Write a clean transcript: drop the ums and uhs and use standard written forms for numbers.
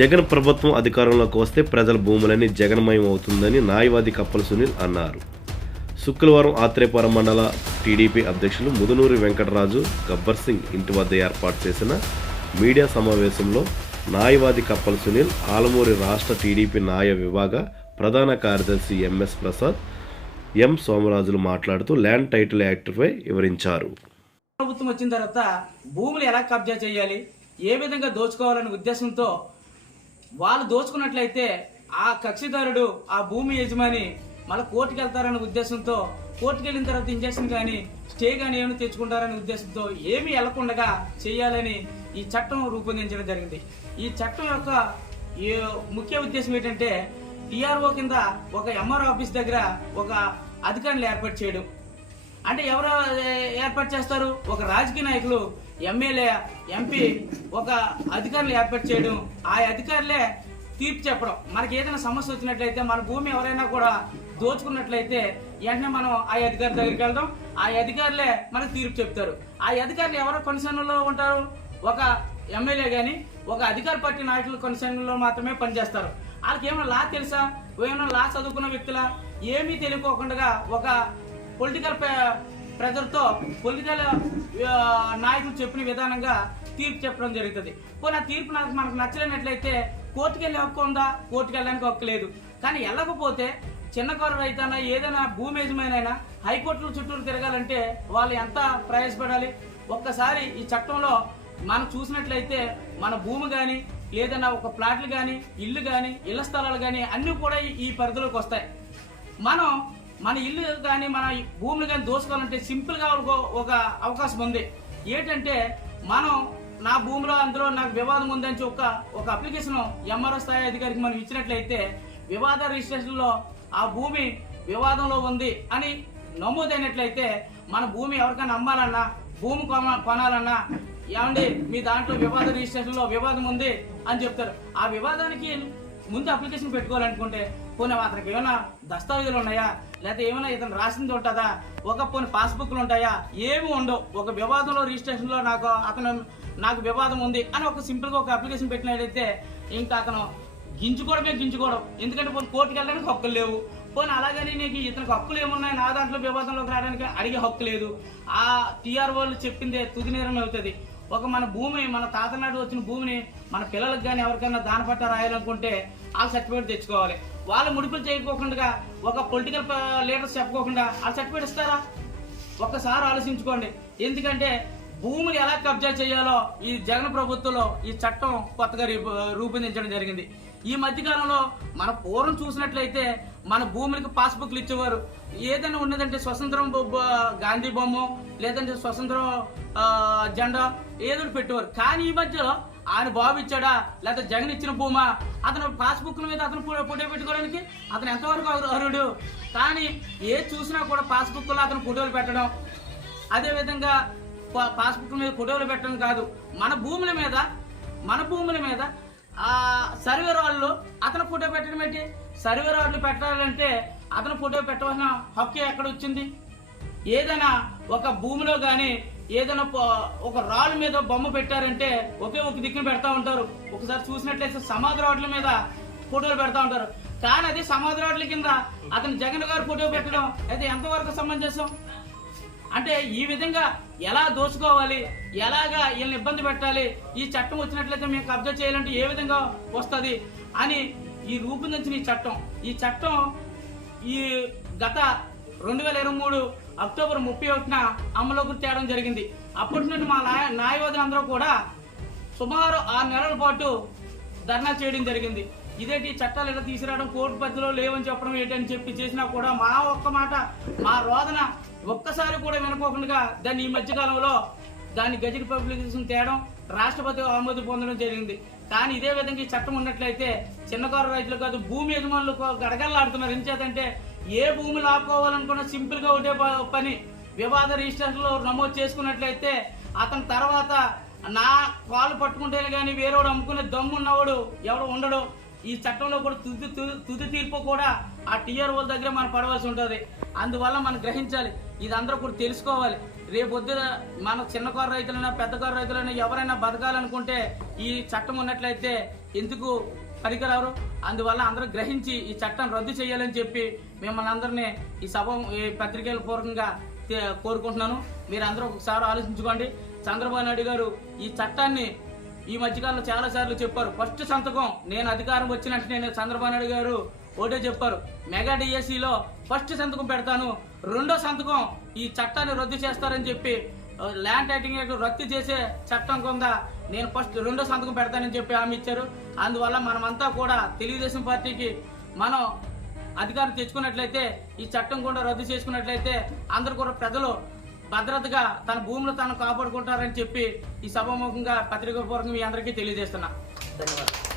జగన్ ప్రభుత్వం అధికారంలోకి వస్తే ప్రజల భూములన్నీ జగన్మయం అవుతుందని న్యాయవాది కప్పల సునీల్ అన్నారు. శుక్రవారం ఆత్రేయపురం మండల టీడీపీ అధ్యక్షులు ముదునూరి వెంకటరాజు గబ్బర్ సింగ్ ఇంటి వద్ద ఏర్పాటు చేసిన మీడియా సమావేశంలో న్యాయవాది కప్పల సునీల్, ఆలమూరి రాష్ట్ర టీడీపీ న్యాయ విభాగ ప్రధాన కార్యదర్శి ఎంఎస్ ప్రసాద్, ఎం సోమరాజులు మాట్లాడుతూ ల్యాండ్ టైటిల్ యాక్ట్పై వివరించారు. ప్రభుత్వం వచ్చిన తర్వాత భూములు ఎలా కబ్జా చేయాలి, ఏ విధంగా దోచుకోవాలనే ఉద్దేశంతో వాళ్ళు దోచుకున్నట్లయితే ఆ కక్షిదారుడు, ఆ భూమి యజమాని మళ్ళీ కోర్టుకు వెళ్తారనే ఉద్దేశంతో, కోర్టుకు వెళ్ళిన తర్వాత ఇంజక్షన్ కానీ స్టే కానీ ఏమైనా తెచ్చుకుంటారనే ఉద్దేశంతో ఏమీ వెళ్లకుండా చేయాలని ఈ చట్టం రూపొందించడం జరిగింది. ఈ చట్టం యొక్క ముఖ్య ఉద్దేశం ఏంటంటే టీఆర్ఓ కింద ఒక ఎంఆర్ఓ ఆఫీస్ దగ్గర ఒక అధికారులు ఏర్పాటు చేయడం. అంటే ఎవరు ఏర్పాటు చేస్తారు? ఒక రాజకీయ నాయకులు, ఎమ్మెల్యే, ఎంపీ ఒక అధికారులు ఏర్పాటు చేయడం. ఆ అధికారులే తీర్పు చెప్పడం. మనకి ఏదైనా సమస్య వచ్చినట్లయితే, మన భూమి ఎవరైనా కూడా దోచుకున్నట్లయితే వెంటనే మనం ఆ అధికారి దగ్గరికి వెళ్దాం. ఆ అధికారులే మనకు తీర్పు చెప్తారు. ఆ అధికారులు ఎవరో కొనసాగంలో ఉంటారు? ఒక ఎమ్మెల్యే కానీ ఒక అధికార పార్టీ నాయకులు కొనసాగంలో మాత్రమే పనిచేస్తారు. వాళ్ళకి ఏమైనా లా తెలుసా? ఏమైనా లా చదువుకున్న వ్యక్తుల ఏమీ తెలియకోకుండా ఒక పొలిటికల్ ప్రెజర్తో పొలిటికల్ నాయకులు చెప్పిన విధానంగా తీర్పు చెప్పడం జరుగుతుంది. పోనీ ఆ తీర్పు మనకు నచ్చలేనట్లయితే కోర్టుకు వెళ్ళే హక్కు ఉందా? కోర్టుకు వెళ్ళడానికి హక్కు లేదు. కానీ వెళ్ళకపోతే చిన్నకారు రైతైనా ఏదైనా భూమి యజమానైనా హైకోర్టుల చుట్టూరు తిరగాలంటే వాళ్ళు ఎంత ప్రయాసపడాలి? ఒక్కసారి ఈ చట్టంలో మనం చూసినట్లయితే మన భూమి కానీ ఏదైనా ఒక ప్లాట్లు కానీ ఇల్లు కానీ ఇళ్ల స్థలాలు కానీ అన్నీ కూడా ఈ పరిధిలోకి వస్తాయి. మన ఇల్లు కానీ మన భూములు కానీ దోచుకోవాలంటే సింపుల్గా ఒక అవకాశం ఉంది. ఏంటంటే మనం నా భూమిలో అందులో నాకు వివాదం ఉందని ఒక అప్లికేషన్ ఎంఆర్ఓ స్థాయి అధికారికి మనం ఇచ్చినట్లయితే వివాద రిజిస్ట్రేషన్లో ఆ భూమి వివాదంలో ఉంది అని నమోదైనట్లయితే మన భూమి ఎవరికైనా అమ్మాలన్నా, భూమి కొనాలన్నా, ఏమండి మీ దాంట్లో వివాద రిజిస్ట్రేషన్లో వివాదం ఉంది అని చెప్తారు. ఆ వివాదానికి ముందు అప్లికేషన్ పెట్టుకోవాలనుకుంటే పోనీ అతనికి ఏమైనా దస్తావేజులు ఉన్నాయా, లేకపోతే ఏమైనా ఇతను రాసింది ఉంటుందా, ఒక పోనీ పాస్బుక్లు ఉంటాయా, ఏమి ఉండవు. ఒక వివాదంలో రిజిస్ట్రేషన్లో నాకు వివాదం ఉంది అని ఒక సింపుల్గా ఒక అప్లికేషన్ పెట్టినట్లయితే ఇంకా అతను గింజుకోవడం. ఎందుకంటే పోనీ కోర్టుకు వెళ్ళడానికి హక్కులు లేవు. పోనీ అలాగని నీకు ఇతనికి హక్కులు ఏమున్నాయి, నా దాంట్లో వివాదంలోకి రావడానికి అడిగే హక్కు లేదు. ఆ టీఆర్ వాళ్ళు చెప్పిందే తుది నిర్ణయం అవుతుంది. మన భూమి, మన తాత నాడు వచ్చిన భూమిని మన పిల్లలకు కానీ ఎవరికైనా దానపట్ట రాయాలనుకుంటే ఆ సర్టిఫికేట్ తెచ్చుకోవాలి. వాళ్ళు ముడుపులు చేయకోకుండా, ఒక పొలిటికల్ లీడర్స్ చెప్పకోకుండా ఆ సర్టిఫికేట్ ఇస్తారా? ఒక్కసారి ఆలోచించుకోండి. ఎందుకంటే భూములు ఎలా కబ్జా చేయాలో ఈ జగన్ ప్రభుత్వంలో ఈ చట్టం కొత్తగా రూపొందించడం జరిగింది. ఈ మధ్యకాలంలో మన పూర్వం చూసినట్లయితే మన భూములకు పాస్బుక్లు ఇచ్చేవారు. ఏదైనా ఉన్నదంటే స్వతంత్రం గాంధీ బొమ్మ, లేదంటే స్వతంత్రం జెండా ఏదో పెట్టేవారు. కానీ ఈ మధ్యలో ఆయన బాబు ఇచ్చాడా, లేకపోతే జగన్ ఇచ్చిన భూమా, అతను పాస్బుక్ల మీద అతను ఫోటో పెట్టుకోవడానికి అతను ఎంతవరకు అర్హుడు? కానీ ఏది చూసినా కూడా పాస్బుక్లో అతను ఫోటోలు పెట్టడం, అదేవిధంగా పాస్బుక్ మీద ఫోటోలు పెట్టడం కాదు, మన భూముల మీద సర్వే రాళ్ళు అతను ఫోటో పెట్టడం ఏంటి? సర్వే రాళ్ళు పెట్టాలంటే అతను ఫోటో పెట్టవలసిన హక్కు ఎక్కడ వచ్చింది? ఏదైనా ఒక భూమిలో కానీ ఏదైనా ఒక రాళ్ళ మీద బొమ్మ పెట్టారంటే ఒకే ఒక దిక్కున పెడతా ఉంటారు. ఒకసారి చూసినట్లయితే సమాధి రాడ్ల మీద ఫోటోలు పెడతా ఉంటారు. కానీ అది సమాధి రాడ్ల కింద అతను జగన్ గారు ఫోటో పెట్టడం అయితే ఎంతవరకు సమంజసం? అంటే ఈ విధంగా ఎలా దోచుకోవాలి, ఎలాగా వీళ్ళని ఇబ్బంది పెట్టాలి, ఈ చట్టం వచ్చినట్లయితే మేము కబ్జా చేయాలంటే ఏ విధంగా వస్తుంది అని ఈ రూపొందించిన ఈ చట్టం ఈ గత 2023 అక్టోబర్ 31న అమలులోకి తేవడం జరిగింది. అప్పటి నుండి మా న్యాయవాదులందరూ కూడా సుమారు 6 నెలల పాటు ధర్నా చేయడం జరిగింది. ఇదేంటి చట్టాలు ఇలా తీసుకురావడం, కోర్టు పద్ధతిలో లేవని చెప్పడం ఏంటని చెప్పి చేసినా కూడా మా ఒక్క మాట, మా రోదన ఒక్కసారి కూడా వినుకోకుండా దాన్ని ఈ మధ్యకాలంలో దాన్ని గజెట్ పబ్లికేషన్ తేవడం, రాష్ట్రపతి ఆమోదం పొందడం జరిగింది. కానీ ఇదే విధంగా ఈ చట్టం ఉన్నట్లయితే చిన్నకారు రైతులు కాదు, భూమి యజమానులు గడగల్లాడుతున్నారు. ఎందుచేతంటే ఏ భూమి లాక్కోవాలనుకున్నా సింపుల్గా ఒకటే పని, వివాద రిజిస్ట్రేషన్లో నమోదు చేసుకున్నట్లయితే అతని తర్వాత నా కాలు పట్టుకుంటేనే కానీ వేరేవాడు అమ్ముకునే దమ్ము ఉన్నవాడు ఎవడు ఉండడు. ఈ చట్టంలో కూడా తుది తీర్పు కూడా ఆ టీఆర్ఓల దగ్గర మనం పడవలసి ఉంటుంది. అందువల్ల మనం గ్రహించాలి, ఇది అందరూ కూడా తెలుసుకోవాలి. రేపొద్దున మన చిన్నకారు రైతులైనా పెద్దకారు రైతులైనా ఎవరైనా బతకాలనుకుంటే ఈ చట్టం ఉన్నట్లయితే ఎందుకు పనికిరారు. అందువల్ల అందరూ గ్రహించి ఈ చట్టం రద్దు చేయాలని చెప్పి మిమ్మల్ని అందరినీ ఈ ఈ పత్రికల పూర్వకంగా కోరుకుంటున్నాను. మీరు అందరూ ఒకసారి ఆలోచించుకోండి. చంద్రబాబు నాయుడు గారు ఈ చట్టాన్ని ఈ మధ్యకాలంలో చాలా సార్లు చెప్పారు. ఫస్ట్ సంతకం నేను అధికారం వచ్చినట్టు నేను చంద్రబాబు నాయుడు గారు ఒకటే చెప్పారు, మెగా డిఎస్సిలో ఫస్ట్ సంతకం పెడతాను, రెండో సంతకం ఈ చట్టాన్ని రద్దు చేస్తారని చెప్పి ల్యాండ్ టైటింగ్ యాక్ట్ రద్దు చేసే చట్టం కింద నేను రెండో సంతకం పెడతానని చెప్పి హామీ ఇచ్చారు. అందువల్ల మనమంతా కూడా తెలుగుదేశం పార్టీకి మనం అధికారం తెచ్చుకున్నట్లయితే ఈ చట్టం కూడా రద్దు చేసుకున్నట్లయితే అందరు కూడా ప్రజలు భద్రతగా తన భూములు తను కాపాడుకుంటారని చెప్పి ఈ సభాముఖంగా పత్రికా పూర్వకంగా మీ అందరికీ తెలియజేస్తున్నా. ధన్యవాదాలు.